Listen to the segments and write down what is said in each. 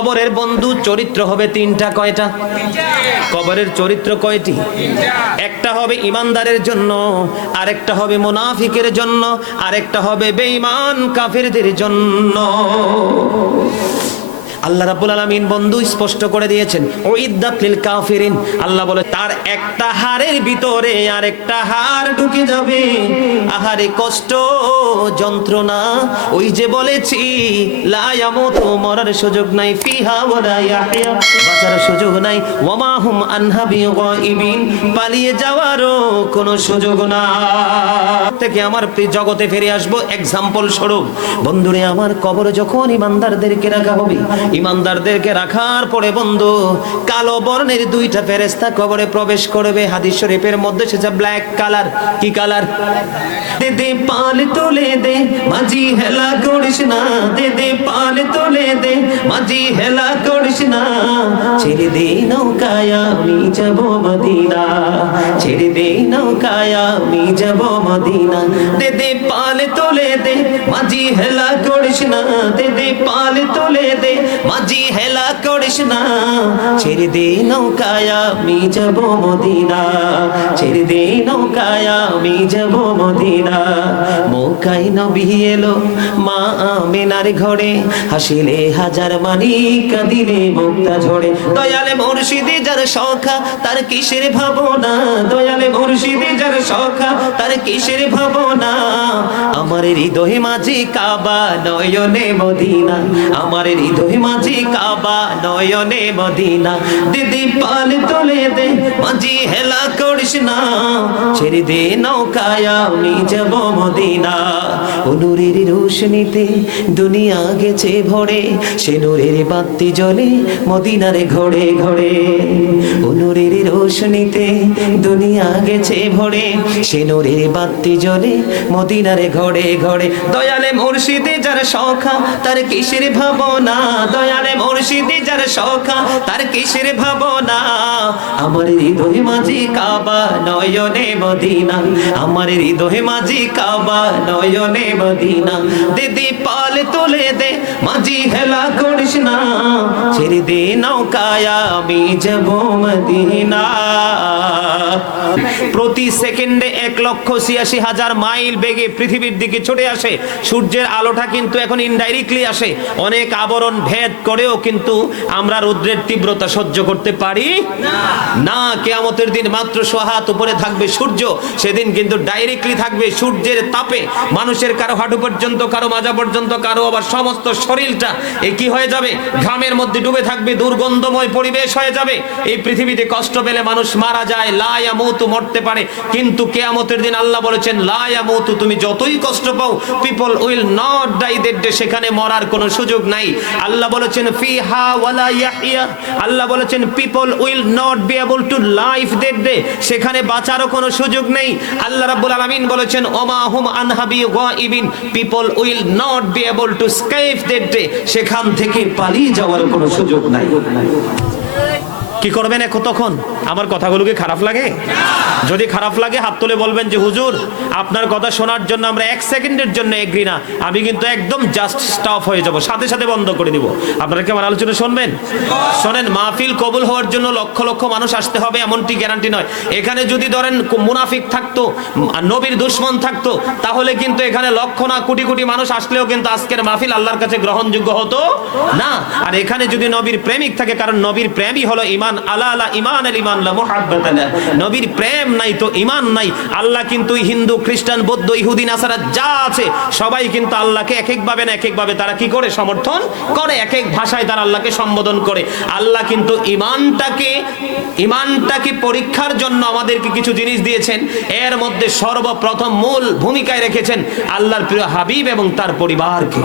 কবরের বন্ধু চরিত্র হবে তিনটা। কয়টা? কবরের চরিত্র কয়টি? একটা হবে ইমানদারের জন্য, আরেকটা হবে মুনাফিকের জন্য, আরেকটা হবে বেঈমান কাফেরদের জন্য। আল্লাহ রাব্বুল আলামিন বন্ধু স্পষ্ট করে দিয়েছেন, উইদ্দাত লিল কাফিরিন। আল্লাহ বলে তার একটা হাড়ের ভিতরে আরেকটা হাড় ঢুকে যাবে। আহারে কষ্ট, যন্ত্রণা। ওই যে বলেছি লা ইয়ামুতু, মরার সুযোগ নাই, ফিহা ওয়ালা ইয়াহইয়া, বাঁচার সুযোগ নাই, ওয়ামা হুম আনহা বিগাইবিন, পালিয়ে যাওয়ারও কোনো সুযোগ না। থেকে আমার জগতে ফিরে আসবো এক্সাম্পল স্বরূপ। বন্ধুরে আমার, কবরে যখন ইমানদারদেরকে রাখা হবে, ইমানদারদেরকে রাখার পরে বন্ধু কালো বর্ণের দুইটা ফেরেশতা কবরে প্রবেশ করবে। হাদিস শরীফের মধ্যে সেটা ব্ল্যাক কালার। কি কালার? দে দে পাল তুলে দে মাঝি, হেলা করিস না। দে দে পাল তুলে দে মাঝি, হেলা করিস না। ছেড়ে দে নৌকায় আমি যাব মদিনা, ছেড়ে দে নৌকায় আমি যাব মদিনা। দে দে পাল তুলে দে মাঝি, হেলা করিস না। দে দে পাল তুলে দে মাঝি, হেলা করিস না। ছেড়ে দে নৌকায় আমি যাব মদিনা, ছেড়ে দে নৌকায় আমি যাব মদিনা। মক্কায় নবী এলো মা আমিনার ঘরে, হাসিলে হাজার মানি, কাঁদিলে মুক্তা ঝরে। দয়ালে মুর্শিদি যার সখা, তার কিসের ভাবনা। দয়ালে মুর্শিদি যার সখা, তার কিসের ভাবনা। আমার হৃদয়ে মাঝি কাবা, নয়নে মদিনা। আমার হৃদয়ে মাঝি কাবা, নয়নে মদিনা। দিদি পাল তুলে দে মাঝি, হেলা করিস না। ছেড়ে দে নৌকায় আমি যাব মদিনা। ও নূরের রোশনীতে দুনিয়া গেছে ভরে, সে নূরের বাতি জ্বলে মদিনার ঘরে ঘরে। ও নূরের রোশনীতে দুনিয়া গেছে ভরে, সে নূরের বাতি জ্বলে মদিনার ঘরে ঘরে। দয়ালে মুর্শিদি যার সখা, তার কিসের ভাবনা। দয়ালে মুর্শিদি যার সখা, তার কিসের ভাবনা। আমার হৃদয়ে মাঝি কাবা, নয়নে মদিনা। আমার হৃদয়ে মাঝি কাবা, নয়নে মদিনা। দিদি পাল তুলে দে মাঝি, হেলা করিস না। ছেড়ে দে নৌকায় আমি যাব মদিনা। প্রতি সেকেন্ডে 1,86,000 মাইল বেগে পৃথিবীর দিকে ছুটে আসে সূর্যের আলোটা, কিন্তু এখন ইনডাইরেক্টলি আসে। অনেক আবরণ ভেদ করেও কিন্তু আমরা রৌদ্রের তীব্রতা সহ্য করতে পারি না। কিয়ামতের দিন মাত্র সোহাত উপরে থাকবে সূর্য, সেদিন কিন্তু ডাইরেক্টলি থাকবে সূর্যের তাপে মানুষের কারো হাঁটু পর্যন্ত, কারো মাজা পর্যন্ত, কারো আবার সমস্ত শরীরটা এই কি হয়ে যাবে, ঘামের মধ্যে ডুবে থাকবে, দুর্গন্ধময় পরিবেশ হয়ে যাবে। এই পৃথিবীতে কষ্ট পেলে মানুষ মারা যায়, লা ইয়ামুতু, মরতে পারে, কিন্তু কিয়ামতের দিন আল্লাহ বলেছেন লা ইয়ামুতু, তুমি যতই কষ্ট পাও, people will not die that day, সেখানে মরার কোনো সুযোগ নাই। আল্লাহ বলেছেন ফিহা ওয়ালা ইয়াহইয়া, আল্লাহ বলেছেন people will not be able to life that day, সেখানে বাঁচারও কোনো সুযোগ নেই। আল্লাহ রাব্বুল আলামিন বলেছেন ওমা হুম আনহা বিগাইবিন, people will not be able to escape that day, সেখান থেকে পালিয়ে যাওয়ার কোনো সুযোগ নাই। কি করবেন এখন তখন? আমার কথাগুলো কি খারাপ লাগে? যদি খারাপ লাগে হাত তুলে বলবেন যে হুজুর আপনার কথা শোনার জন্য আমরা 1 সেকেন্ডের জন্য এগ্রি না, আমি কিন্তু একদম জাস্ট স্টপ হয়ে যাব, সাথে সাথে বন্ধ করে দিব। আপনারা কি আমার আলোচনা শুনবেন? শোনেন, মাহফিল কবুল হওয়ার জন্য লক্ষ লক্ষ মানুষ আসতে হবে এমনটি গ্যারান্টি নয়। এখানে যদি ধরেন মুনাফিক থাকতো, নবীর দুশমন থাকতো, তাহলে কিন্তু এখানে লক্ষ না কোটি কোটি মানুষ আসলেও কিন্তু আজকের মাহফিল আল্লাহর কাছে গ্রহণযোগ্য হতো না। আর এখানে যদি নবীর প্রেমিক থাকে, কারণ নবীর প্রেমই হলো ঈমান, আলা আলা ঈমান আল ঈমান লা মুহাব্বাতা লা, নবীর প্রেম নাই তো ঈমান নাই। আল্লাহ কিন্তু হিন্দু, খ্রিস্টান, বৌদ্ধ, ইহুদি, নাসারা যা আছে সবাই কিন্তু আল্লাহকে এক এক ভাবে না এক এক ভাবে তারা কি করে সমর্থন করে, এক এক ভাষায় তারা আল্লাহকে সম্বোধন করে। আল্লাহ কিন্তু ঈমানটাকে পরীক্ষার জন্য আমাদেরকে কিছু জিনিস দিয়েছেন, এর মধ্যে সর্বপ্রথম মূল ভূমিকায় রেখেছেন আল্লাহর প্রিয় হাবিব এবং তার পরিবারকে।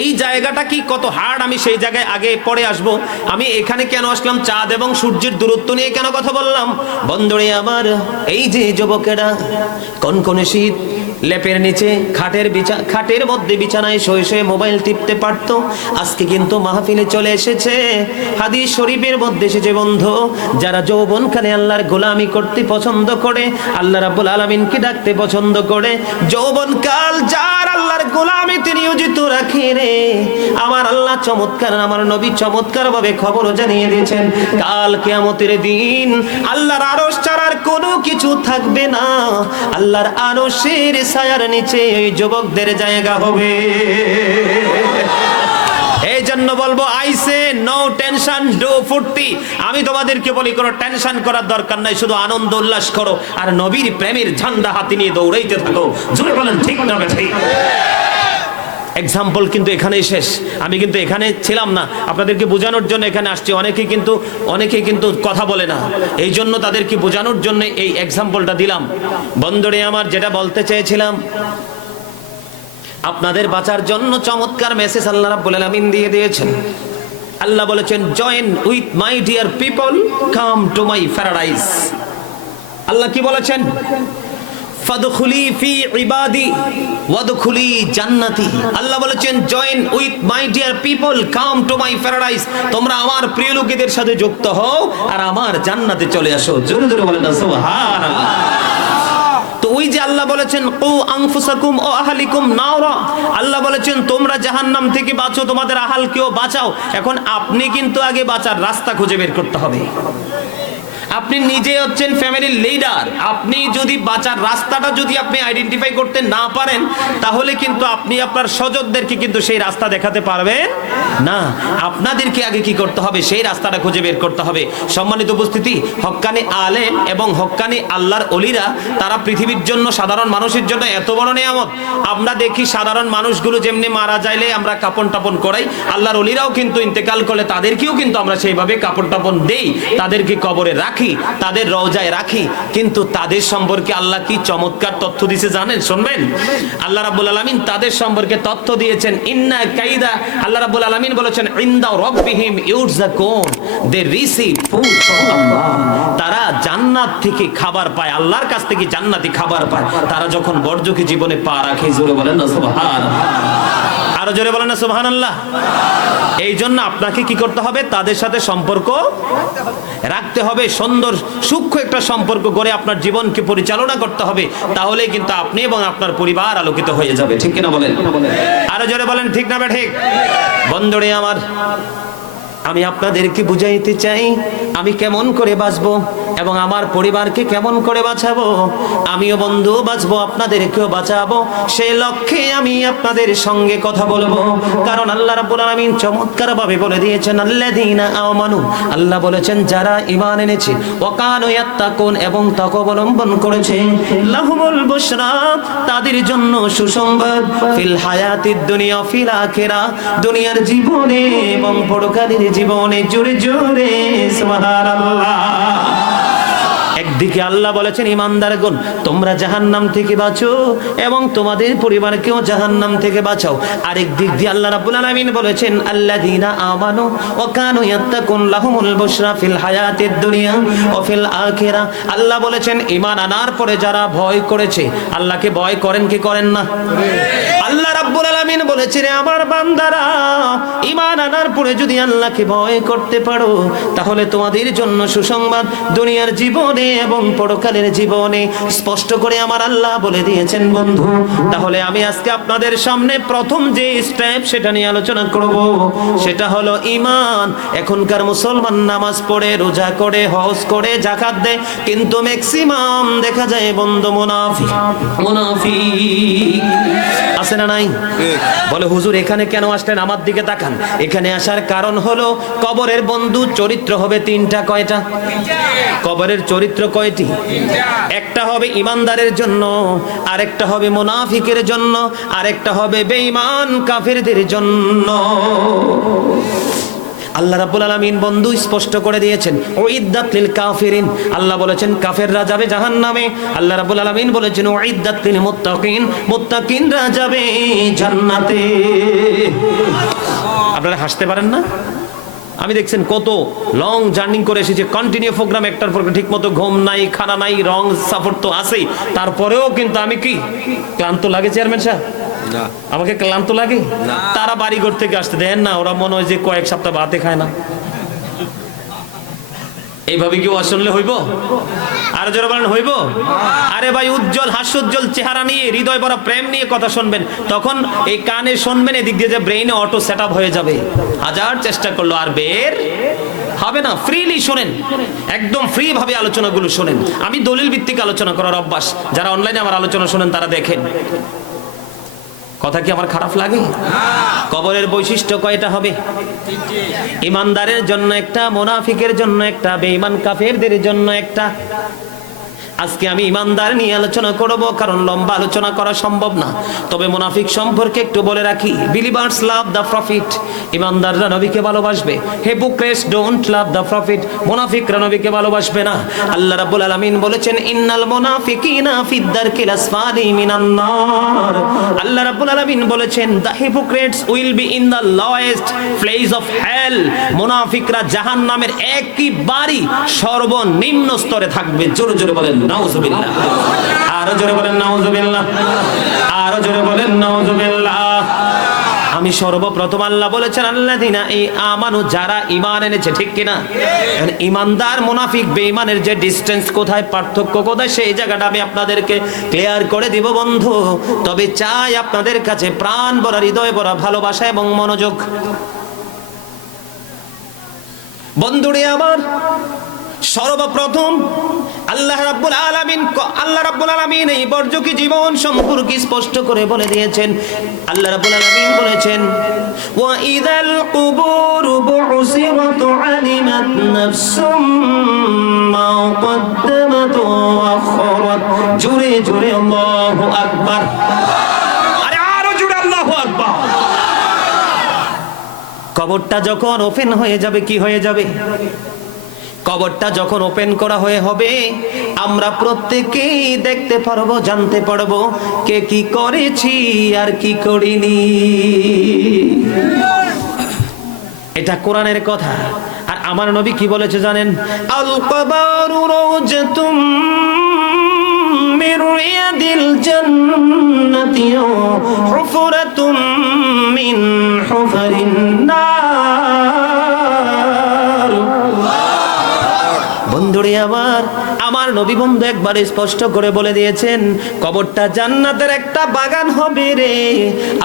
এই জায়গাটা কি কত হার্ড, আমি সেই জায়গায় আগে পরে আসব। আমি এখানে কেন আসলাম, চাঁদ এবং সূর্যের দূরত্ব নিয়ে কেন কথা বললাম? বন্ধুরে আমার, এই যে যুবকেরা কনকনে শীত, লেপের নিচে খাটের মধ্যে বিছানায় শুয়ে শুয়ে মোবাইল টিপতে পারতো, আজকে কিন্তু মাহফিলে চলে এসেছে। হাদিস শরীফের মধ্যে এসেছে বন্ধু, যারা যৌবনকালে আল্লাহর গোলামি করতে পছন্দ করে, আল্লাহ রাব্বুল আলামিনকে ডাকতে পছন্দ করে, যৌবনকাল যার আল্লাহর গোলামিতে নিয়োজিত রাখে রে। আমার আল্লাহ চমৎকার, আমার নবী চমৎকার ভাবে খবর জানিয়ে দিয়েছেন, কাল কিয়ামতের দিন আল্লাহর আরশ ছাড়ার কোনো কিছু থাকবে না। আল্লাহর আরশের ছায়ার নিচে এই যুবকদের জায়গা হবে। এই জন্য বলবো আইসে নো টেনশন, ডো ফুর্তি। আমি তোমাদেরকে বলি কোনো টেনশন করার দরকার নাই, শুধু আনন্দ উল্লাস করো আর নবীর প্রেমের ঝান্ডা হাতে নিয়ে দৌড়াইতে থাকো। জোরে বলেন ঠিক না ঠিক? এক্সাম্পল কিন্তু এখানেই শেষ। আমি কিন্তু এখানে ছিলাম না, আপনাদেরকে বোঝানোর জন্য এখানে আসছি। অনেকে কিন্তু কথা বলে না, এই জন্য তাদেরকে বোঝানোর জন্য এই এক্সাম্পলটা দিলাম। বন্ধুরে আমার, যেটা বলতে চেয়েছিলাম, আপনাদের বাঁচার জন্য চমৎকার মেসেজ আল্লাহ রাব্বুল আলামিন দিয়ে দিয়েছেন। আল্লাহ বলেছেন, join with my dear people, come to my paradise. Allah কি বলেছেন? ফাদখুলি ফি ইবাদি ওয়াদখুলি জান্নাতি। আল্লাহ বলেছেন, join with my dear people, come to my paradise. তোমরা আমার প্রিয় লোকেদের সাথে যুক্ত হও আর আমার জান্নাতে চলে আসো। জোরে জোরে বলেন সুবহানাল্লাহ। তো ওই যে আল্লাহ বলেছেন, কু আনফুসাকুম ও আহলিকুম নারা। আল্লাহ বলেছেন তোমরা জাহান্নাম থেকে বাঁচো, তোমাদের আহালকেও বাঁচাও। এখন আপনি কিন্তু আগে বাঁচার রাস্তা খুঁজে বের করতে হবে। আপনি নিজে হচ্ছেন ফ্যামিলির লিডার। আপনি যদি বাঁচার রাস্তাটা যদি আপনি আইডেন্টিফাই করতে না পারেন, তাহলে কিন্তু আপনি আপনার স্বজনদেরকে কিন্তু সেই রাস্তা দেখাতে পারবেন না। আপনাদেরকে আগে কি করতে হবে? সেই রাস্তাটা খুঁজে বের করতে হবে। সম্মানিত উপস্থিতি, হক্কানি আলেম এবং হক্কানি আল্লাহর ওলিরা, তারা পৃথিবীর জন্য, সাধারণ মানুষের জন্য এত বড় নিয়ামত। আমরা দেখি সাধারণ মানুষগুলো যেমনি মারা যাইলে আমরা কাপন টাপন করাই, আল্লাহর ওলিরাও কিন্তু ইন্তেকাল করলে তাদেরকেও কিন্তু আমরা সেইভাবে কাপন টাপন দেই, তাদেরকে কবরে রাখি, তাদের রওজায় রাখি। কিন্তু তাদের সম্পর্কে আল্লাহ কি চমৎকার তথ্য দিয়েছে জানেন? শুনবেন। আল্লাহ রাব্বুল আলামিন তাদের সম্পর্কে তথ্য দিয়েছেন, ইন্না কাইদা। আল্লাহ রাব্বুল আলামিন বলেছেন, ইনদা রাব্বিহিম ইউরযাকুন, দে রিসিভ ফুড ফ্রম আল্লাহ। তারা জান্নাত থেকে খাবার পায়, আল্লাহর কাছ থেকে জান্নাতি খাবার পায় তারা যখন বর্জকি জীবনে পা রাখে। জোরে বলেন না সুবহানাল্লাহ। আরো জোরে বলেন না সুবহানাল্লাহ। এই জন্য আপনাকে কি করতে হবে? তাদের সাথে সম্পর্ক রাখতে হবে, সুন্দর সূক্ষ্ম একটা সম্পর্ক গড়ে আপনার জীবনকে পরিচালনা করতে হবে। তাহলে কিন্তু আপনি এবং আপনার পরিবার আলোকিত হয়ে যাবে। ঠিক কিনা বলেন? আরো জোরে বলেন ঠিক না ঠিক? বন্ধুরে আমার, আমি আপনাদেরকে বুঝাইতে চাই আমি কেমন করে বাঁচবো এবং আমার পরিবারকে কেমন করে বাঁচাবো। আমিও বন্ধু বাঁচবো, আপনাদেরকেও বাঁচাবো, সেই লক্ষ্যে আমি আপনাদের সঙ্গে কথা বলবো। কারণ আল্লাহ রাব্বুল আলামিন চমৎকার ভাবে বলে দিয়েছেন, আল্লাযীনা আমানু। আল্লাহ বলেছেন যারা ঈমান এনেছে, ওয়া কানু ইয়াত্তাকুন, এবং তাকওয়া অবলম্বন করেছে, লাহুমুল বুশরা, তাদের জন্য সুসংবাদ, ফিল হায়াতিদ দুনিয়া ফিল আখিরাহ, দুনিয়ার জীবনে এবং পরকালের জীবনে। জোরে জোরে সুবহানাল্লাহ। একদিকে আল্লাহ বলেছেন, ইমানদারগণ তোমরা জাহান্নাম থেকে বাঁচো এবং তোমাদের পরিবারকেও জাহান্নাম থেকে বাঁচাও। আরেক দিক দিয়ে আল্লাহ রাব্বুল আলামিন বলেছেন, আল্লাযীনা আমানু ওয়া কানু ইয়াত্তাকুন লাহুমুল বুশরা ফিল হায়াতিদ দুনিয়া ওয়া ফিল আখিরাহ। আল্লাহ বলেছেন ঈমান আনার পরে যারা ভয় করেছে, আল্লাহকে ভয় করেন কি করেন না? আল্লাহ রাব্বুল আলামিন বলেছেন, আমার বান্দারা ঈমান আনার পরে যদি আল্লাহকে ভয় করতে পারো, তাহলে তোমাদের জন্য সুসংবাদ দুনিয়ার জীবনে এবং পরকালের জীবনে। স্পষ্ট করে আমার আল্লাহ বলে দিয়েছেন বন্ধু। তাহলে আমি আজকে আপনাদের সামনে প্রথম যে স্টেপ সেটা নিয়ে আলোচনা করব, সেটা হলো ঈমান। এখনকার মুসলমান নামাজ পড়ে, রোজা করে, হজ করে, যাকাত দেয়, কিন্তু ম্যাক্সিমাম দেখা যায় বন্ধু মুনাফিক। আছে না নাই? বলে হুজুর এখানে কেন আসলেন? আমার দিকে তাকান। এখানে আসার কারণ হলো কবরের বন্ধু চরিত্র হবে তিনটা। কয়টা? কবরের চরিত্র কয়টি? একটা হবে ইমানদারের জন্য, আরেকটা হবে মুনাফিকের জন্য, আরেকটা হবে বেঈমান কাফেরদের জন্য। আল্লাহ রাব্বুল আলামিন বন্ধু স্পষ্ট করে দিয়েছেন, উইদ্দাত লিল কাফিরিন। আল্লাহ বলেছেন কাফেররা যাবে জাহান্নামে। আল্লাহ রাব্বুল আলামিন বলেছেন উইদ্দাত লিল মুত্তাকিন, মুত্তাকিনরা যাবে জান্নাতে। আপনারা হাসতে পারেন না? আমি দেখছেন কত লং জার্নি করে এসেছি, কন্টিনিউ প্রোগ্রাম, একটার পর ঠিক মতো ঘুম নাই, খানা নাই, রং সাফর তো আছেই। তারপরেও কিন্তু আমি কি ক্লান্ত লাগে চেয়ারম্যান সাহেব? না, আমাকে ক্লান্ত লাগে না। তারা বাড়ি ঘর থেকে আসতে দেন না, ওরা মনে হয় যে কয়েক সপ্তাহ ভাতে খায় না। এইভাবে কি আসলে হইব? আর জোরে বলেন হইব? আরে ভাই, উজ্জ্বল হাস্যোজ্জ্বল চেহারা নিয়ে, হৃদয় ভরা প্রেম নিয়ে কথা শুনবেন, তখন এই কানে শুনবেন, এদিক দিয়ে যে ব্রেইনে অটো সেট আপ হয়ে যাবে। হাজার চেষ্টা করলো আর বের হবে না। ফ্রিলি শোনেন, একদম ফ্রি ভাবে আলোচনাগুলো শোনেন। আমি দলিল ভিত্তিক আলোচনা করার অভ্যাস, যারা অনলাইনে আমার আলোচনা শোনেন তারা দেখেন। কথা কি আমার খারাপ লাগে? কবরের বৈশিষ্ট্য কয়টা হবে? ইমানদারের জন্য একটা, মুনাফিকের জন্য একটা, বেঈমান কাফেরদের জন্য একটা। আজকে আমি ইমানদার নিয়ে আলোচনা করব, কারণ লম্বা আলোচনা করা সম্ভব না। তবে মুনাফিক সম্পর্কে একটু বলে রাখি। বিলিভার্স লাভ দ্য প্রফিট, ইমানদাররা নবীকে ভালোবাসবে। Hypocrites don't love the profit, মুনাফিকরা নবীকে ভালোবাসবে না। আল্লাহ রাব্বুল আলামিন বলেছেন ইন্নাল মুনাফিকিনা ফিদ দারকিল আসফালি মিনান নার। আল্লাহ রাব্বুল আলামিন বলেছেন the hypocrites will be in the lowest place of hell, মুনাফিকরা জাহান্নামের একেবারে সর্বনিম্ন স্তরে থাকবে। জোরে জোরে বলেন নাউজুবিল্লাহ, আরো জোরে বলেন নাউজুবিল্লাহ, আরো জোরে বলেন নাউজুবিল্লাহ। আমি সর্বপ্রথম আল্লাহ বলেছেন আল্লাযিনা আমানু, যারা ঈমান এনেছে, ঠিক কিনা? ঈমানদার মুনাফিক বেঈমানের যে ডিসটেন্স কোথায়, পার্থক্য কোথায়, সেই জায়গাটা আমি আপনাদেরকে ক্লিয়ার করে দিব বন্ধু। তবে চাই আপনাদের কাছে প্রাণ ভরা, হৃদয় ভরা ভালোবাসা এবং মনোযোগ। বন্ধুরে আমার, সর্বপ্রথম আল্লাহ রাব্বুল আলামিন এই বর্জকি জীবন সম্পর্কে স্পষ্ট করে বলে দিয়েছেন। আল্লাহ রাব্বুল আলামিন বলেছেন ওয়া ইযাল কুবুরু বু'সিরাত আলিমাত নাফসুম মা কদ্দামাত ওয়া আখরাত। জোরে জোরে আল্লাহু আকবার, আরে আরো জোরে আল্লাহু আকবার। কবরটা যখন ওপেন হয়ে যাবে, কি হয়ে যাবে? কবরটা যখন ওপেন করা হয়ে হবে, আমরা প্রত্যেকেই দেখতে পারবো, জানতে পারবো কে কি করেছি আর কি করিনি। এটা কোরআনের কথা। আর আমার নবী কি বলেছে জানেন? আল কবরু রাওজাতুম মির রিয়াদিল জান্নাতি হুফরাতুম মিন হুফারিন নার। বন্ধুরে আমার নবী বন্ধু একবার স্পষ্ট করে বলে দিয়েছেন, কবরটা জান্নাতের একটা বাগান হবে রে,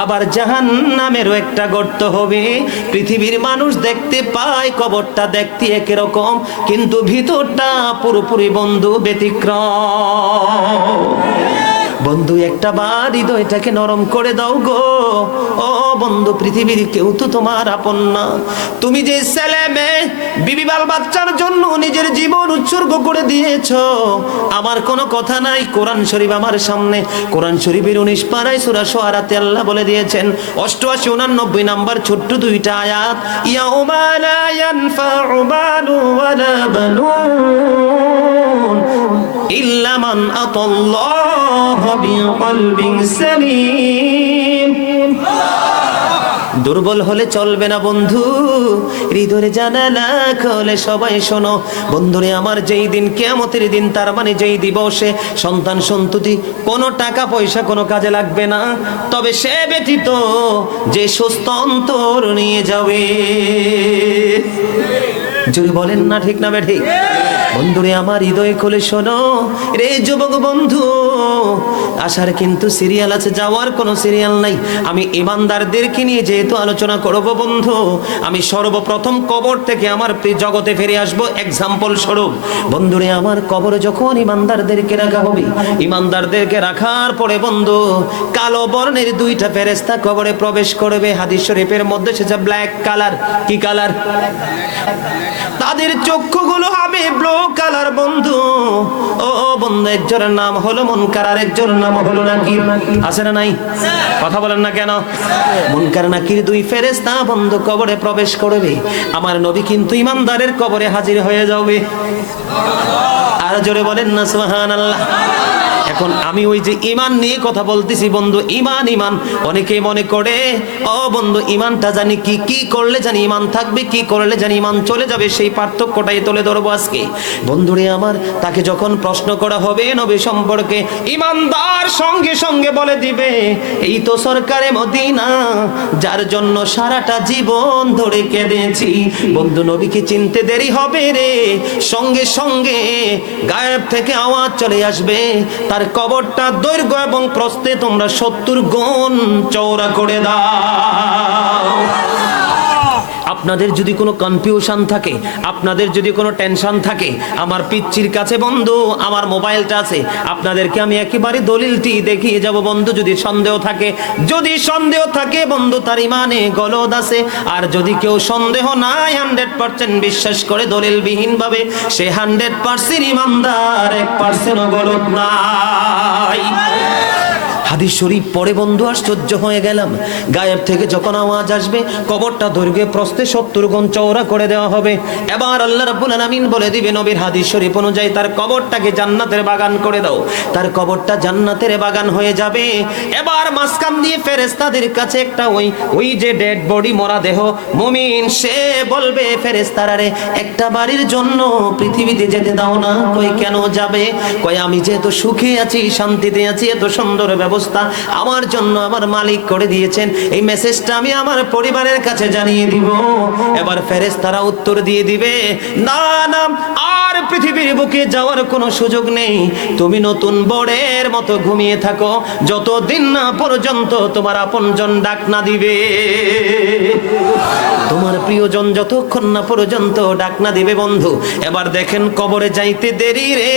আবার জাহান্নামেরও একটা গর্ত হবে। পৃথিবীর মানুষ দেখতে পায় কবরটা দেখতে একই রকম, কিন্তু ভিতরটা পুরোপুরি বন্ধু ব্যতিক্রম। বন্ধু একটা বার হৃদয়টাকে নরম করে দাও গো। ও বন্ধু, পৃথিবীর কেউ তো তোমার আপন না। তুমি যে ছেলে মেয়ে, বিবি বাল বাচ্চার জন্য নিজের জীবন উৎসর্গ করে দিয়েছো, আমার কোনো কথা নাই। কোরআন শরীফ আমার সামনে, কোরআন শরীফের 19 পারায় সূরা শুআরাতে আল্লাহ বলে দিয়েছেন 88 89 নাম্বার ছোট্ট দুইটা আয়াত, ইয়াউমা লা ইয়ানফাউ মালু ওয়ালা বানুন ইল্লা মান আতাল্লাহ বিকলবিন সালিম। দুর্বল হলে চলবে না বন্ধু, হৃদয়ে জানালা খোলে সবাই শোনো। বন্ধুরে আমার, যেই দিন কিয়ামতের দিন, তার মানে যেই দিবসে সন্তান সন্ততি কোনো টাকা পয়সা কোনো কাজে লাগবে না, তবে সে ব্যতীত যে সুস্থ অন্তর নিয়ে যাবে। যদি বলেন না ঠিক না ঠিক? বন্ধুরে আমার, হৃদয় খুলে শোনো রে যুবক বন্ধু, আসার কিন্তু সিরিয়াল আছে, যাওয়ার কোনো সিরিয়াল নাই। আমি ইমানদারদেরকে নিয়ে যেহেতু আলোচনা করব বন্ধু, আমি সর্বপ্রথম কবর থেকে আমার জগতে ফিরে আসবো এক্সাম্পল স্বরূপ। বন্ধুরে আমার, কবরে যখন ইমানদারদেরকে রাখা হবে, ইমানদারদেরকে রাখার পরে বন্ধু, কালো বর্ণের দুইটা ফেরেশতা কবরে প্রবেশ করবে। হাদিস শরীফের মধ্যে সেটা ব্ল্যাক কালার। কি কালার? তাদের চক্ষুগুলো হবে ব্লু কালার বন্ধু। ও বন্ধু, একজনের নাম হলো মুনকার, আর একজনের নাম হলো নাকির। আছে না নাই? কথা বলেন না কেন? মুনকার নাকির দুই ফেরেশতা বন্ধু কবরে প্রবেশ করবে। আমার নবী কিন্তু ইমানদারের কবরে হাজির হয়ে যাবে। আর জোরে বলেন না সুবহানাল্লাহ। এখন আমি ওই যে ইমান নিয়ে কথা বলতেছি বন্ধু, ইমান ইমান অনেকে মনে করে ও বন্ধু ইমানটা জানি কি কি করলে জানি ইমান থাকবে, কি করলে জানি ইমান চলে যাবে, সেই পার্থক্যটাই তুলে ধরবো আজকে। বন্ধুরে আমার, তাকে যখন প্রশ্ন করা হবে নবী সম্পর্কে, ইমানদার সঙ্গে সঙ্গে বলে দিবে এই তো সরকারে মদিনা, যার জন্য সারাটা জীবন ধরে কেঁদেছি। বন্ধু নবীকে চিনতে দেরি হবে রে, সঙ্গে সঙ্গে গায়েব থেকে আওয়াজ চলে আসবে, তার কবরটা দৈর্ঘ্য এবং প্রস্থে তোমরা 70 গুণ চওড়া করে দাও। আপনাদের যদি কোনো কনফিউশন থাকে, আপনাদের যদি কোনো টেনশন থাকে, আমার পিচ্চির কাছে বন্ধু আমার মোবাইলটা আছে, আপনাদেরকে আমি একেবারে দলিলটি দেখিয়ে যাব বন্ধু। যদি সন্দেহ থাকে বন্ধু তার ইমানে গলদ আছে, আর যদি কেউ সন্দেহ নাই 100% বিশ্বাস করে দলিলবিহীন ভাবে, সে 100% ইমানদার, 1% গলদ নাই। হাদিস শরীফ পড়ে বন্ধু আশ্চর্য হয়ে গেলাম। গায়েব থেকে যখন আওয়াজ আসবে কবরটা দৈর্ঘ্যে প্রস্থে 70 গুণ চওড়া করে দেওয়া হবে। এবার আল্লাহ রাব্বুল আলামিন বলে দিবে নবীর হাদিস শরীফ অনুযায়ী তার কবরটাকে জান্নাতের বাগান করে দাও। তার কবরটা জান্নাতের বাগান হয়ে যাবে। এবার মাঝখান দিয়ে ফেরেশতাদের কাছে একটা ওই যে ডেড বডি, মরা দেহ মুমিন, সে বলবে ফেরেশতারারে একটা বাড়ির জন্য পৃথিবীতে যেতে দাও না। কই কেন যাবে? কই আমি যেহেতু সুখে আছি, শান্তিতে আছি, এত সুন্দর ব্যবস্থা আমার জন্য আমার মালিক করে দিয়েছেন, এই মেসেজটা আমি আমার পরিবারের কাছে জানিয়ে দিব। এবার ফেরেশতারা উত্তর দিয়ে দিবে, না না, আর পৃথিবীর বুকে যাওয়ার কোনো সুযোগ নেই, তুমি নতুন বড়ের মতো ঘুমিয়ে থাকো যতদিন না পর্যন্ত তোমার আপনজন ডাক না দিবে, তোমার প্রিয়জন যতক্ষণ না পর্যন্ত ডাক না দিবে। বন্ধু এবার দেখেন কবরে যাইতে দেরি রে,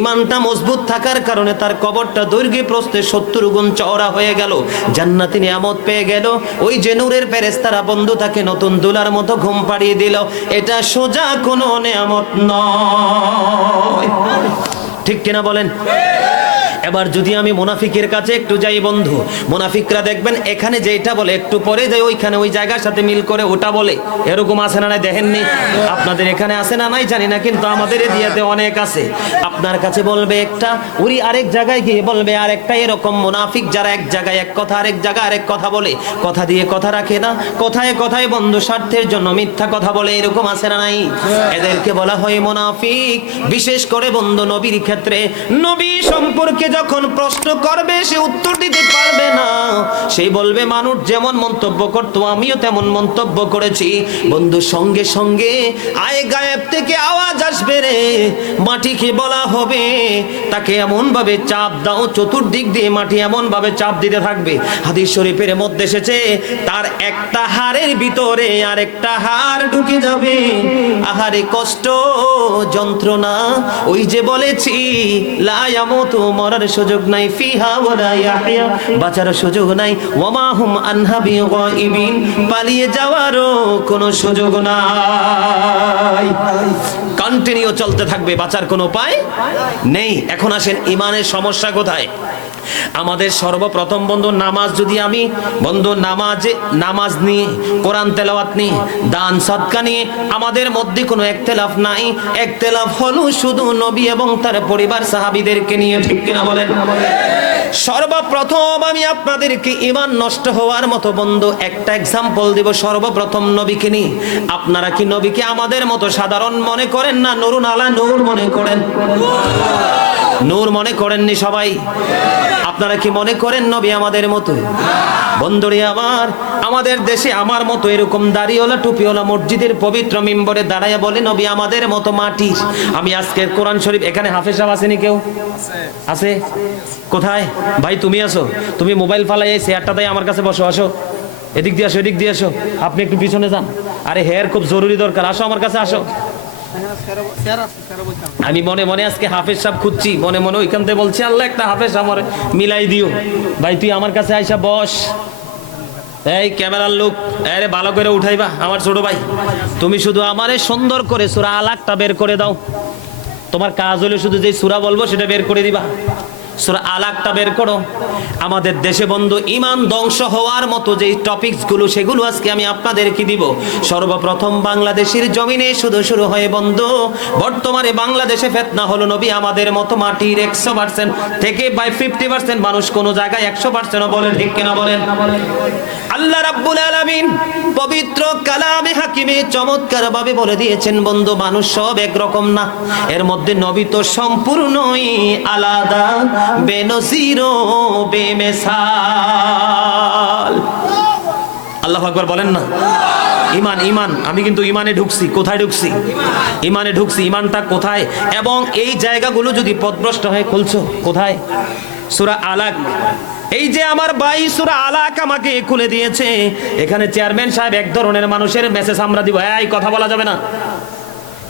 ইমানটা মজবুত থাকার কারণে তার কবরটা দৈর্ঘ্যে প্রস্থে 70 গুণ চওড়া হয়ে গেল, জান্নাতি নিয়ামত পেয়ে গেল। ওই যে নূরের ফেরেশতারা বন্ধু তাকে নতুন দুলার মতো ঘুম পাড়িয়ে দিল। এটা সোজা কোনো নিয়ামত নয়, ঠিক কিনা বলেন? এবার যদি আমি মুনাফিকের কাছে একটু যাই বন্ধু, মুনাফিকরা দেখবেন এখানে যেটা বলে একটু পরে যাই ওইখানে ওই জায়গার সাথে মিল করে ওটা বলে, এরকম আছে না নাই দেখেননি? আপনাদের এখানে আছে না নাই জানি না, কিন্তু আমাদের এদিয়াতে অনেক আছে। আপনার কাছে বলবে একটা, ওই আরেক জায়গায় গিয়ে বলবে আরেকটা। এরকম মুনাফিক যারা এক জায়গায় এক কথা, আরেক জায়গায় আরেক কথা বলে, কথা দিয়ে কথা রাখে না, কথায় কথায় বন্ধু স্বার্থের জন্য মিথ্যা কথা বলে, এরকম আছে না নাই? এদেরকে বলা হয় মুনাফিক। বিশেষ করে বন্ধু নবীর ক্ষেত্রে, নবী সম্পর্কে যখন প্রশ্ন করবে সে উত্তর দিতে পারবে না, সেই বলবে মানুষ যেমন মন্তব্য করতো আমিও তেমন মন্তব্য করেছি। বন্ধু সঙ্গে সঙ্গে আয় গায়েব থেকে আওয়াজ আসবে রে, মাটিকে বলা হবে তাকে এমন ভাবে চাপ দাও, চতুর্দিক দিয়ে মাটি এমন ভাবে চাপ দিতে থাকবে। হাদিস শরীফের মধ্যে এসেছে তার একটা হাড়ের ভিতরে আরেকটা হাড় ঢুকে যাবে। আহারে কষ্ট যন্ত্রণা, ওই যে বলেছি লা ইয়ামুতু, মরার সুযোগ নাই, ফিহা ওয়ালা ইয়াহইয়া, বাঁচার সুযোগ নাই, ওয়ামা হুম আনহা বিগাইবিন, পালিয়ে যাওয়ারও কোনো সুযোগ নাই। কন্টিনিউ চলতে থাকবে, বাঁচার কোনো উপায় নেই। এখন আসেন ইমানের সমস্যা কোথায়? আমাদের সর্বপ্রথম বন্ধু নামাজ, যদি আমি বন্ধু নামাজ নিয়ে, কোরআন তেলাওয়াত নিয়ে, দান সদকা নিয়ে আমাদের মধ্যে কোনো একতেলাফ নাই। একতেলাফ হলো শুধু নবী এবং তার পরিবার সাহাবীদেরকে নিয়ে, ঠিক কিনা বলেন? সর্বপ্রথম আমি আপনাদেরকে ঈমান নষ্ট হওয়ার মতো বন্ধু একটা এক্সাম্পল দিব। সর্বপ্রথম নবীকে নিয়ে। আপনারা কি নবীকে আমাদের মতো সাধারণ মনে করেন না নুরুন আলা নূর মনে করেন? নূর মনে করেননি সবাই? আপনারা কি মনে করেন নবী আমাদের মতো? বন্ধুরে আমার, আমাদের দেশে আমার মতো এরকম দাড়িওয়ালা টুপিওয়ালা মসজিদের পবিত্র মিম্বরে দাঁড়ায় বলে নবী আমাদের মতো মাটি। আমি আজকে কোরআন শরীফ, এখানে হাফেজ সাহেব আসেনি? কেউ আছে? কোথায় ভাই? তুমি আসো, তুমি মোবাইল ফালাই এই চেয়ারটা দেয় আমার কাছে বসো, আসো এদিক দিয়ে আসো, এদিক দিয়ে আসো, আপনি একটু পিছনে যান। আরে হেয়ার খুব জরুরি দরকার, আসো আমার কাছে আসো। আমি মনে মনে আজকে হাফেজ সাহেব খুঁজছি, মনে মনে ওইখান থেকে বলছি আল্লাহ একটা হাফেজ আমার মিলাই দিও। ভাই তুই আমার কাছে আইসা বস। এই ক্যামেরার লোক, আরে ভালো করে উঠাইবা আমার ছোট ভাই, তুমি শুধু আমারে সুন্দর করে সূরা আলাকটা বের করে দাও। তোমার কাজ হলো শুধু যে সূরা বলবো সেটা বের করে দিবা। সূরা আলাকটা বের করো। আমাদের দেশে বন্ধু ইমান ধ্বংস হওয়ার মতো যে টপিকস গুলো সেগুলো আজকে আমি আপনাদেরকে দিব। সর্বপ্রথম বাংলাদেশের জমিনে শুরু হয়ে বন্ধু, বর্তমানে বাংলাদেশে ফিতনা হলো নবী আমাদের মতো মাটির 100% থেকে বাই 50% মানুষ কোন জায়গায় 100% বলে, ঠিক কিনা বলেন? আল্লাহ রাব্বুল আলামিন পবিত্র কালামে হাকিমে চমৎকার ভাবে বলে দিয়েছেন বন্ধু, মানুষ সব একরকম না, এর মধ্যে নবী তো সম্পূর্ণই আলাদা, বেনজির ও বেমিসাল। আল্লাহু আকবার বলেন না। ইমান ইমান, আমি কিন্তু ইমানে ঢুকছি। কোথায় ঢুকছি? ইমানে ঢুকছি। ইমানটা কোথায়? এবং এই জায়গাগুলো যদি পথভ্রষ্ট হয়ে খুলছো কোথায়? সূরা আলাক। এই যে আমার ভাই সূরা আলাক আমাকে খুলে দিয়েছে, এখানে চেয়ারম্যান সাহেব এক ধরনের মানুষের মেসেজ আমরা দিব, এই কথা বলা যাবে না।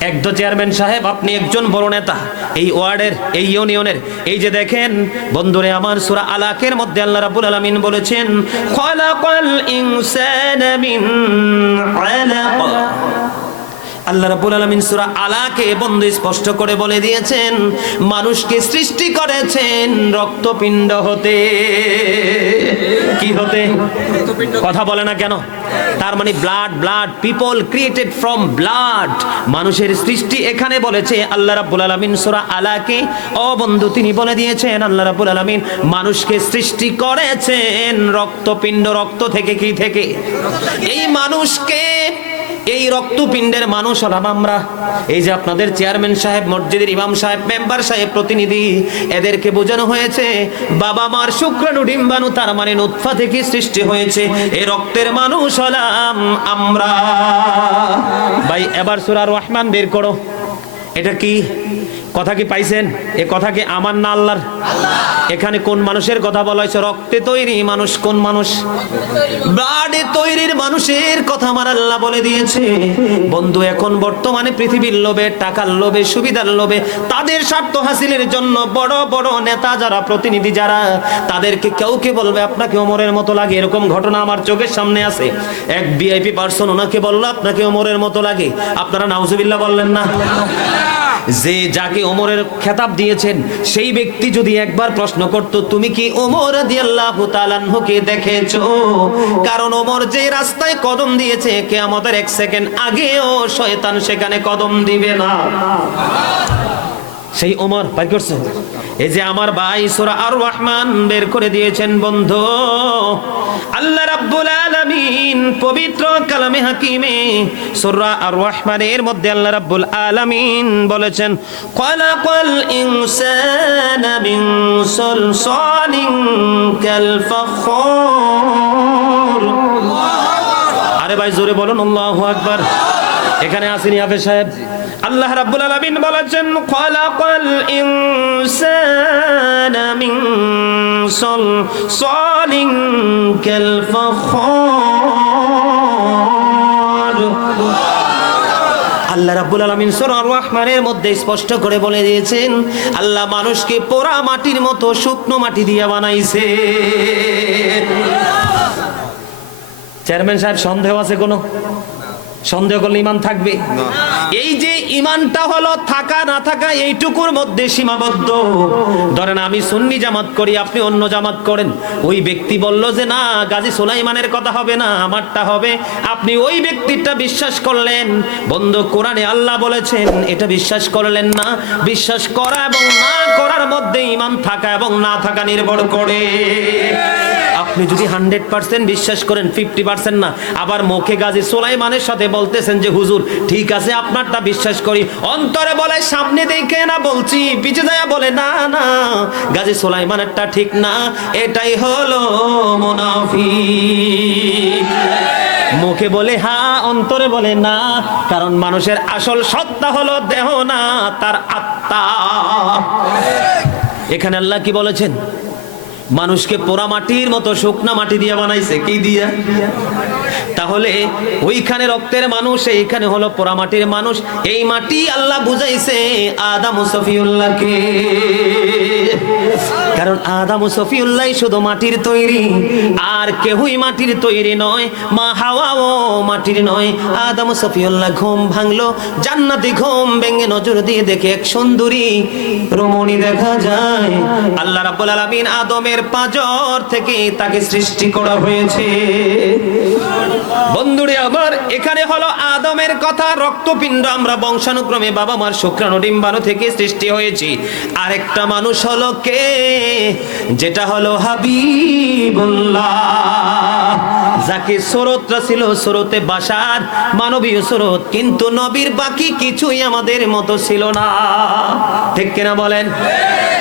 একদম চেয়ারম্যান সাহেব, আপনি একজন বড় নেতা এই ওয়ার্ডের, এই ইউনিয়নের। এই যে দেখেন বন্ধুরে আমার, সূরা আলাকের মধ্যে আল্লাহ রাব্বুল আলামিন বলেছেন খালাকাল ইনসানা মিন আলাক। আল্লাহ রাব্বুল আলামিন সূরা আলাকে বন্ধু স্পষ্ট করে বলে দিয়েছেন মানুষকে সৃষ্টি করেছেন রক্তপিণ্ড হতে। কি হতে? কথা বলে না কেন? তার মানে blood, blood, people created from blood. মানুষের সৃষ্টি এখানে বলেছে আল্লাহ রাব্বুল আলামিন সূরা আলাকে। ও বন্ধু, তিনি বলে দিয়েছেন আল্লাহ রাব্বুল আলামিন মানুষকে সৃষ্টি করেছেন রক্তপিণ্ড। রক্ত থেকে, কি থেকে? এই মানুষকে, এই রক্তপিণ্ডের মানুষ হলাম আমরা। এই যে আপনাদের চেয়ারম্যান সাহেব, মসজিদের ইমাম সাহেব, মেম্বার সাহেব, প্রতিনিধি, এদেরকে বোঝানো হয়েছে বাবা মার শুক্রাণু ডিম্বাণু, তার মানে নুতফা থেকে সৃষ্টি হয়েছে। এই রক্তের মানুষ হলাম আমরা। ভাই এবার সূরা রহমান বের করো। এটা কি কথা? কি পাইছেন? এ কথা কি আমার না আল্লাহর? এখানে কোন মানুষের কথা বলা হয়েছে? রক্তে তৈরি মানুষ। কোন মানুষ? ব্লাডে তৈরির মানুষের কথা আমার আল্লাহ বলে দিয়েছে বন্ধু। এখন বর্তমানে পৃথিবীর লোভে, টাকার লোভে, সুবিধার লোভে, তাদের স্বার্থ হাসিলের জন্য বড় বড় নেতা যারা, প্রতিনিধি যারা, তাদেরকে কেউকে বলবে আপনাকে ওমরের মতো লাগে। এরকম ঘটনা আমার চোখের সামনে আছে। এক ভিআইপি পার্সন ওনাকে বলল আপনাকে ওমরের মতো লাগে। আপনারা নাউজুবিল্লাহ বললেন না? যে যাকে ওমরের খেতাব দিয়েছেন সেই ব্যক্তি যদি একবার প্রশ্ন করত তুমি কি ওমর রাদিয়াল্লাহু তাআলা আনহুকে দেখেছো? কারণ ওমর যে রাস্তায় কদম দিয়েছে কিয়ামতের 1 সেকেন্ড আগেও শয়তান সেখানে কদম দিবে না। সেই ওমর পাই করছে। এই যে আমার ভাই সূরা আর রহমান বের করে দিয়েছেন বন্ধু। আল্লাহ রাব্বুল আলামিন পবিত্র কালামে হাকিমে সূরা আর রহমানের মধ্যে আল্লাহ রাব্বুল আলামিন বলেছেন খালাকাল ইনসানা মিন সালসালিন কাল ফাখর। আরে ভাই জোরে বলুন আল্লাহু আকবার। এখানে আসেনি হাফেজ সাহেব? আল্লাহ রাব্বুল আলামিন বলেছেন খালাকাল ইনসানা মিন সালসালিন কাল ফাখর। আল্লাহ রাব্বুল আলামিন সূরা আর রহমানের মধ্যে স্পষ্ট করে বলে দিয়েছেন আল্লাহ মানুষকে পোড়া মাটির মতো শুকনো মাটি দিয়ে বানাইছে। চেয়ারম্যান সাহেব, সন্দেহ আছে কোনো? সন্দেহ করলে ইমান থাকবে? এই যে ইমানটা হলো থাকা না থাকা এইটুকুর মধ্যে সীমাবদ্ধ। ধরেন আমি সুন্নি জামাত করি, আপনি অন্য জামাত করেন। ওই ব্যক্তি বলল যে না গাজী সুলাইমানের কথা হবে না, আমারটা হবে। আপনি ওই ব্যক্তিটা বিশ্বাস করলেন। বন্ধু, কোরআনে আল্লাহ বলেছেন এটা বিশ্বাস করলেন না। বিশ্বাস করা এবং না করার মধ্যে ইমান থাকা এবং না থাকা নির্ভর করে। আপনি যদি 100% বিশ্বাস করেন, 50% না, আবার মুখে গাজী সুলাইমানের সাথে বলতেছেন যে হুজুর ঠিক আছে আপনারটা বিশ্বাস করি, অন্তরে বলে সামনে দেখে না বলছি, পিছে যায় বলে না না গাজী সুলাইমানেরটা ঠিক না, এটাই হলো মুনাফিক। মুখে বলে হ্যাঁ, অন্তরে বলে না। কারণ মানুষের আসল সত্তা হলো দেহ না, তার আত্মা। এখানে আল্লাহ কি বলেছেন? মানুষকে পোড়া মাটির মতো শুকনা মাটি দিয়ে বানাইছে। কি দিয়া? তাহলে ওইখানে রক্তের মানুষ, এইখানে হলো পোড়া মাটির মানুষ। এই মাটি আল্লাহ বুঝাইছে আদম ও সফিউল্লাহকে। কারণ কারণ আদম সফিউল্লাহ শুধু মাটির তৈরি, আর কেউই মাটির তৈরি নয়, মা হাওয়াও মাটির নয়। আদম সফিউল্লাহ ঘুম ভাঙলো, জান্নাতি ঘুম ভেঙে নজর দিয়ে দেখে এক সুন্দরী রমণী দেখা যায়। আল্লাহ রাব্বুল আলামিন আদমের পাঁজর থেকে তাকে সৃষ্টি করা হয়েছে। বন্ধুরে আমার, এখানে হলো আদমের কথা, রক্তপিণ্ড, আমরা বংশানুক্রমে বাবা মার শুক্রাণু ডিম্বাণু থেকে সৃষ্টি হয়েছি। আরেকটা মানুষ হলো কে? যেটা হলো হাবিবুল্লাহ, যাকে সুরতরা ছিল সুরতে বাশার, মানবীয় সুরত, কিন্তু নবীর বাকি কিছুই আমাদের মতো ছিল না। ঠিক কিনা বলেন?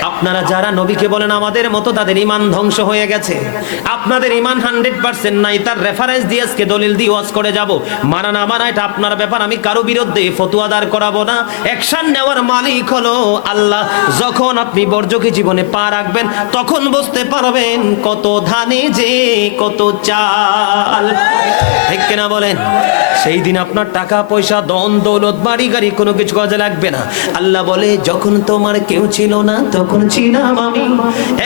আপনারা যারা নবীকে বলেন আমাদের মতো, তাদের ইমান ধ্বংস হয়ে গেছে। আপনাদের ইমান 100% নাই, তার রেফারেন্স দিয়ে আজকে দলিল দিয়ে ওয়াজ করে যাব। মানা না মানা এটা আপনার ব্যাপার, আমি কারো বিরুদ্ধে ফতোয়া দাঁড় করাবো না। অ্যাকশন নেওয়ার মালিক হলো আল্লাহ। যখন আপনি বর্জকে জীবনে পা রাখবেন, তখন বুঝতে পারবেন কত ধানে যে কত চাল। ঠিক কিনা বলেন? সেই দিন আপনার টাকা পয়সা, ধন দৌলত, বাড়ি গাড়ি কোনো কিছু কাজে লাগবে না। আল্লাহ বলে, যখন তোমার কেউ ছিল না তখন ছিলাম আমি,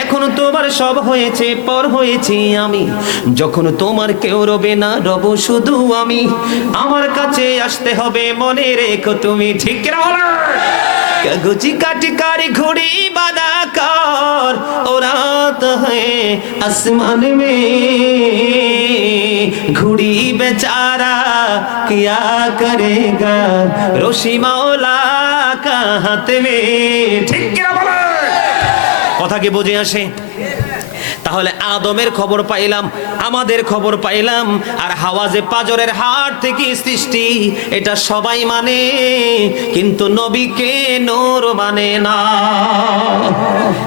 এখন তোমার সব হয়েছে, পর হয়েছি আমি। যখন তোমার কেউ রবে না, রব শুধু আমি। আমার কাছে আসতে হবে, মনে রেখো তুমি। ঠিক কিনা বলেন? কাগজি কাটি কারি ঘুড়ি বাঁধা কর, ও রাত হ্যায় আসমান মে, ঘুড়ি বেচারা কিয়া করেগা, রশি মাওলা কা হাত মে। ঠিক কিনা বলেন? কথা কি বুঝে আসে? তাহলে আদমের খবর পাইলাম, আমাদের খবর পাইলাম, আর হাওয়াজে পাজরের হাট থেকে সৃষ্টি, এটা সবাই মানে, কিন্তু নবীকে নূর মানে না।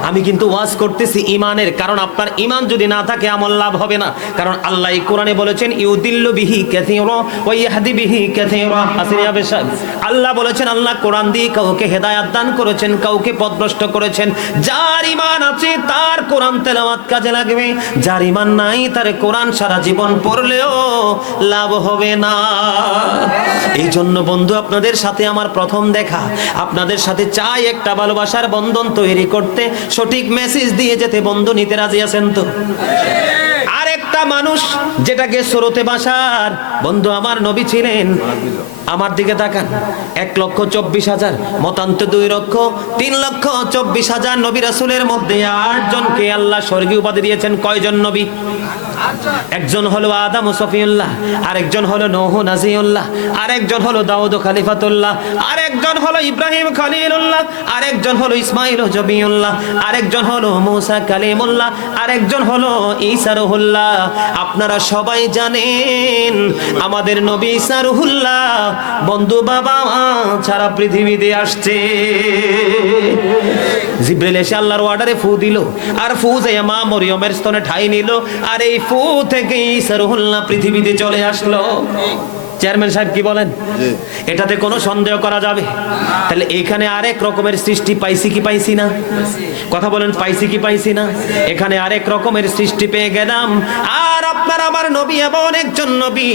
আমি কিন্তু ওয়াজ করতেছি ইমানের, কারণ আপনার ইমান যদি না থাকে আমল লাভ হবে না। কারণ আল্লাহ কোরআনে বলেছেন, ইউদিল্লু বিহি কাসীরা ওয়া ইয়াহদি বিহি কাসীরা। আসিয়া বেশাক আল্লাহ বলেছেন, আল্লাহ কোরআন দিয়ে কাউকে হেদায়েত দান করেছেন, কাউকে পথভ্রষ্ট করেছেন। যার ইমান আছে তার কোরআন তেলাওয়াত কাজে লাগবে, যার ইমান নাই তার কোরআন সারা জীবন পড়লেও লাভ হবে না। এই জন্য বন্ধু, আপনাদের সাথে আমার প্রথম দেখা, আপনাদের সাথে চাই একটা ভালোবাসার বন্ধন তৈরি করতে, সঠিক মেসেজ দিয়ে যেতে। বন্ধু নিতে রাজি আছেন তো? আরেকটা মানুষ যেটাকে সুরতে বাশার, বন্ধু আমার নবী ছিলেন, আমার দিকে তাকান, 1,24,000, মতান্ত 2,03,24,000 নবী রাসূলের মধ্যে 8 জনকে আল্লাহ স্বর্গীয় উপাধি দিয়েছেন। কয়জন নবী? একজন হলো আদম সফিউল্লাহ, আরেকজন হলো নূহ নাজিউল্লাহ, আরেকজন হলো দাউদ খলিফাতুল্লাহ, আরেকজন হলো ইব্রাহিম খলিলুল্লাহ, আরেকজন হলো ইসমাঈল জবিউল্লাহ, আরেকজন হলো মূসা কালিমুল্লাহ, আরেকজন হলো ঈসা রুহুল্লাহ। আপনারা সবাই জানেন আমাদের নবী ঈসা রুহুল্লাহ বন্ধু বাবা ছাড়া পৃথিবীতে আসছে। জিবরিল এসে আল্লাহর অর্ডারে ফু দিল, আর ফু যায় মা মরিয়মের স্তনে ঠাই নিল, আর এই ফু থেকে ঈসা রুহুল্লাহ পৃথিবীতে চলে আসলো। চেয়ারম্যান সাহেব কি বলেন? এটাতে কোনো সন্দেহ করা যাবে? তাহলে এখানে আরেক রকমের সৃষ্টি পাইছি কি পাইছি না? কথা বলেন, পাইছি কি পাইছি না? এখানে আরেক রকমের সৃষ্টি পেয়ে গেলাম। আর আপনার আমার নবী এমন একজন নবী,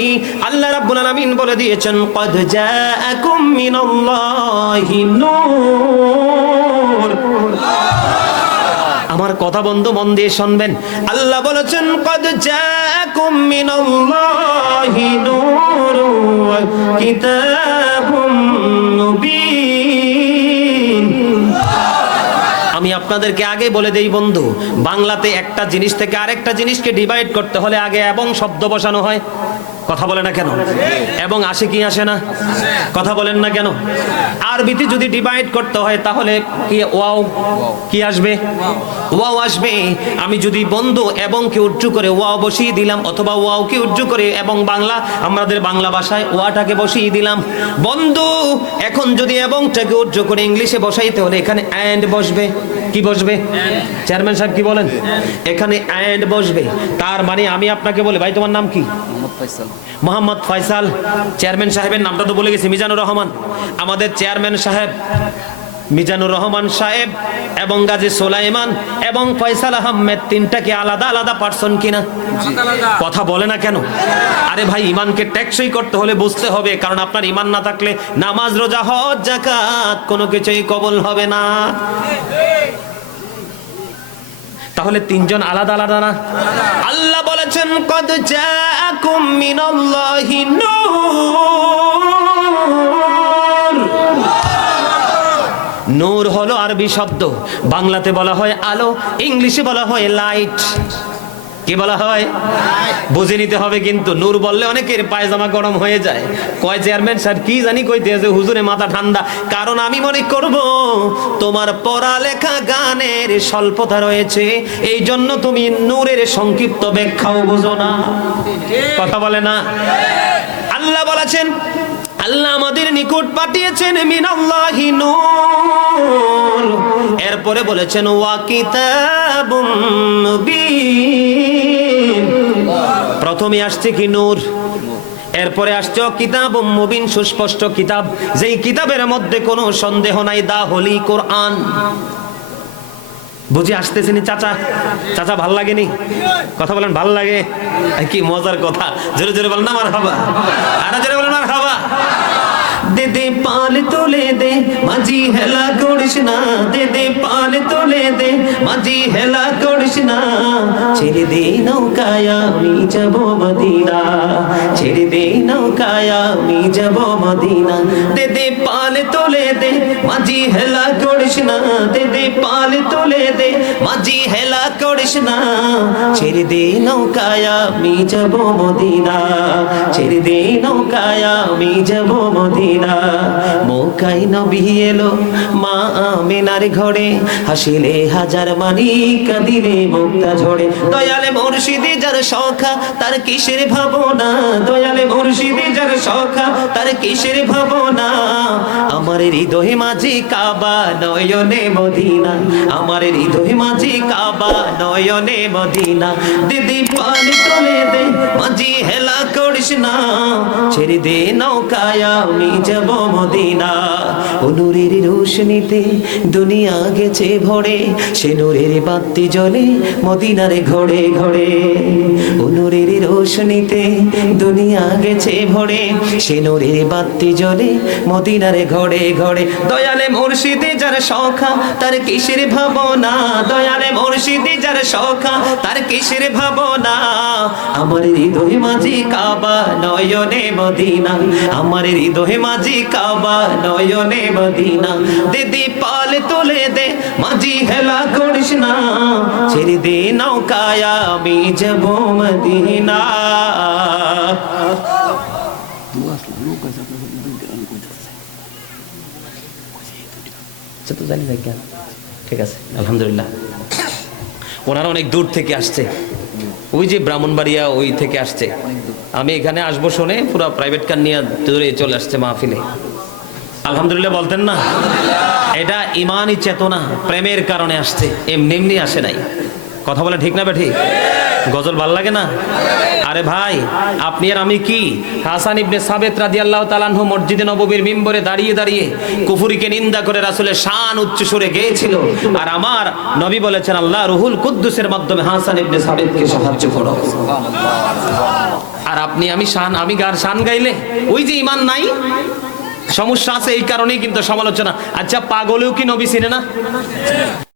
আল্লাহ রাব্বুল আলামিন বলে দিয়েছেন, কদ জাআকুম মিনাল্লাহি নূর। আমার কথা বন্ধু মন দিয়ে শুনবেন। আল্লাহ বলেছেন, কদ জাআকুম মিনাল্লাহি নূরুন ওয়া কিতাবুম মুবিন। আমি আপনাদেরকে আগে বলে দেই বন্ধু, বাংলাতে একটা জিনিস থেকে আরেকটা জিনিসকে ডিভাইড করতে হলে আগে এবং শব্দ বসানো হয়। কথা বলে না কেন? এবং আসে কি আসে না? কথা বলেন না কেন? আরবিতে যদি ডিভাইড করতে হয় তাহলে কি ওয়াও কি আসবে? ওয়াও আসবে। আমি যদি বন্ধু এবং কে উজ্জু করে ওয়াও বসিয়ে দিলাম, অথবা ওয়াও কে উজ্জু করে এবং বাংলা, আমাদের বাংলা ভাষায় ওয়াটাকে বসিয়ে দিলাম। বন্ধু এখন যদি এবংটাকে উজ্জু করে ইংলিশে বসাইতে হলে এখানে অ্যান্ড বসবে। কি বসবে? চেয়ারম্যান সাহেব কি বলেন? এখানে অ্যান্ড বসবে। তার মানে আমি আপনাকে বলি, ভাই তোমার নাম কি? মোহাম্মদ ফয়সাল। চেয়ারম্যান সাহেবের নামটা তো বলে গেছি, মিজানুর রহমান। আমাদের চেয়ারম্যান সাহেব মিজানুর রহমান সাহেব এবং গাজী সুলাইমান এবং ফয়সাল আহমেদ, তিনটাকে আলাদা আলাদা পার্সন কিনা? কথা বলে না কেন? আরে ভাই, ইমানকে টেকসই করতে হলে বুঝতে হবে, কারণ আপনার ইমান না থাকলে নামাজ, রোজা, হজ, যাকাত কোনো কিছুই কবুল হবে না। তাহলে তিনজন আলাদা আলাদা না? আল্লাহ বলেছেন কদ জাআকুম মিনাল্লাহি নূর। নূর হলো আরবি শব্দ, বাংলাতে বলা হয় আলো, ইংলিশে বলা হয় লাইট। কি বলা হয়? বুঝে নিতে হবে কিন্তু। নূর বললে অনেকের পায়জামা গরম হয়ে যায়, কয় চেয়ারম্যান স্যার কি জানি কইতে আছে, হুজুরে মাথা ঠান্ডা। কারণ আমি মনে করব তোমার পড়ালেখা গানের স্বল্পতা রয়েছে, এই জন্য তুমি নূরের সংক্ষিপ্ত ব্যাখ্যাও বুঝো না। কথা বলে না? আল্লাহ বলেছেন, আল্লাহ আমাদের নিকট পাঠিয়েছেন মিনাল্লাহি নূর। এরপরে বলেছেন ওয়া কিতাবুম মুবিন। প্রথমে আসছে কি? নূর। এরপরে আসছে কিতাবুম মুবিন, সুস্পষ্ট কিতাব, যেই কিতাবের মধ্যে কোনো সন্দেহ নাই, দা হোলি কোরআন। বুঝে আসতেছেনি চাচা? চাচা ভাল লাগেনি? কথা বলেন ভাল লাগে? কি মজার কথা, জোরে জোরে বলেন না মারহাবা, আর জোরে বলেন মারহাবা। দে দে পাল তোলে দে মাঝি হেলা করিস না, দে দে পাল তোলে দে মাঝি হেলা করিস না, ছেড়ে দে নৌকায় আমি যাব মদিনা, ছেড়ে দে নৌকায় আমি যাব মদিনা। দে দে পাল তোলে দে মাঝি হেলা করিস না, দে দে পাল তোলে দে মাঝি হেলা করিস না, ছেড়ে দে নৌকায় আমি যাব মদিনা, ছেড়ে দে নৌকায় আমি যাব মদিনা। মক্কায় নবী এলো মা আমিনার ঘরে, হাসিলে হাজার মানি কাঁদিলে মুক্তা ঝরে। দয়ালে মুর্শিদি যার সখা তার কিসের ভাবনা, দয়ালে মুর্শিদি যার সখা তার কিসের ভাবনা। আমার হৃদয় মাঝে কাবা নয়নে মদিনা, আমার হৃদয় মাঝে কাবা নয়নে মদিনা। দিদি পাল তোলে দে মাঝি হেলা করিস না, ছেড়ে দে নৌকায় আমি যাব মদিনা। ও নূরের রোশনীতে দুনিয়া গেছে ভরে, সে নূরের বাতি জ্বলে মদিনার ঘরে ঘরে। ও নূরের রোশনীতে দুনিয়া গেছে ভরে, সে নূরের বাতি জ্বলে মদিনার ঘরে ঘরে। দয়ালে মুর্শিদি যার সখা তার কিসের ভাবনা, দয়ালে মুর্শিদি যার সখা তার কিসের ভাবনা। আমার হৃদয় মাঝে কাবা নয়নে মদিনা, আমার হৃদয় মাঝে কাবা নয়নে মদিনা। দিদি পাল তুলে দে মাঝি হেলা করিস না, ছেড়ে দে নৌকায় আমি যাব মদিনা। তো জানি না কেন, ঠিক আছে আলহামদুলিল্লাহ। ওনারা অনেক দূর থেকে আসছে, ওই যে ব্রাহ্মণবাড়িয়া ওই থেকে আসছে। আমি এখানে আসবো শুনে পুরো প্রাইভেট কার নিয়ে দূরে চলে আসছে মাহফিলে। আলহামদুলিল্লাহ বলতেন না? এটা ইমানই চেতনা, প্রেমের কারণে আসছে, এমনি এমনি আসে নাই। কথা বলে ঠিক না বে ঠিক? গজল ভাল লাগে না? আরে ভাই আপনি আর আমি কি? হাসান ইবনে সাবিত রাদিয়াল্লাহু তাআলা আনহু মসজিদে নববীর মিম্বরে দাঁড়িয়ে দাঁড়িয়ে কুফরিকে নিন্দা করে রাসূলের শান উচ্চ সুরে গেয়েছিল, আর আমার নবী বলেছেন আল্লাহ রুহুল কুদ্দুসের মাধ্যমে হাসান ইবনে সাবিতকে সাহায্য করো। আর আপনি আমি শান, আমি গার শান গাইলে ওই যে ঈমান নাই, সমস্যা আছে, এই কারণেই কিন্তু সমালোচনা। আচ্ছা পাগলেও কি নবী চিনে না?